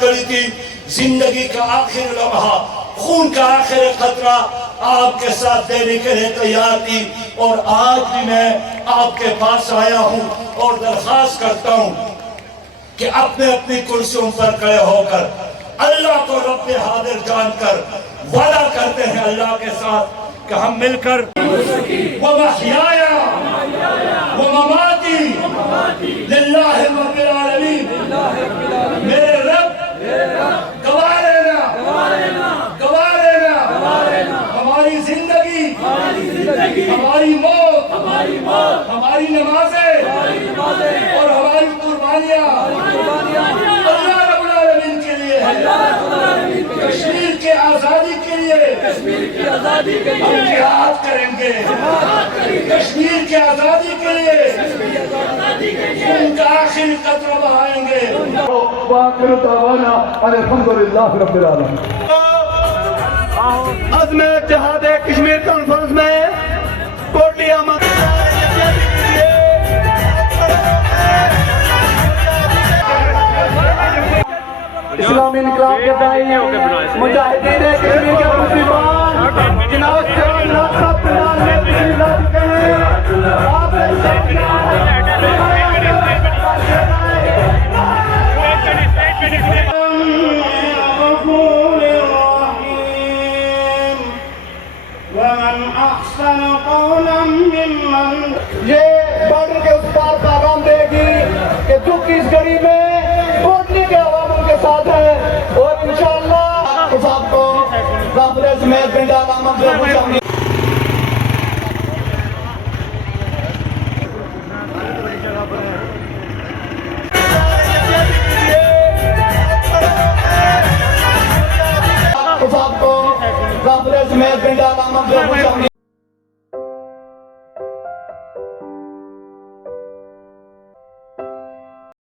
کری تھی، زندگی کا آخر لمحہ، خون کا آخر قطرہ آپ کے ساتھ دینے کے لیے تیار تھی، اور آج بھی میں آپ کے پاس آیا ہوں اور درخواست کرتا ہوں کہ اپنے اپنی کرسیوں پر کھڑے ہو کر اللہ کو رب حاضر جان کر وعدہ کرتے ہیں اللہ کے ساتھ کہ ہم مل کر وَمَحْيَايَ وَمَمَاتِي لِلَّهِ رَبِّ الْعَالَمِينَ، میرے رب گواہ لینا ہماری زندگی، ہماری موت، ہماری نمازیں اور ہماری قربانیاں اللہ رب العالمین کے لیے ہے، کشمیر کے آزادی کے لیے ہم جہاد کریں گے، کشمیر کے آزادی کے لیے ان کا آخر قطرہ بہائیں گے۔ وآخر دعوانا الحمدللہ رب العالمین۔ عزم اتحاد کشمیر کانفرنس میں کوٹلی احمد اسلامی انقلاب کے داعی مجاہدین کشمیر کے مسلمان جناب سیون لاکھ صاحب پردھان نے پچھلی لڑائی کہیں آپ ومن احسن قولا ممن، یہ بارڈر کے اس پار پیغام دے گی کہ دکھ کی اس گھڑی میں کوٹلی کے عوام ان کے ساتھ ہے، اور انشاءاللہ اس آپ کو غافر سمیت بن علامہ جو خوش آمدید۔ اس آپ کو غافر سمیت بن علامہ جو خوش آمدید۔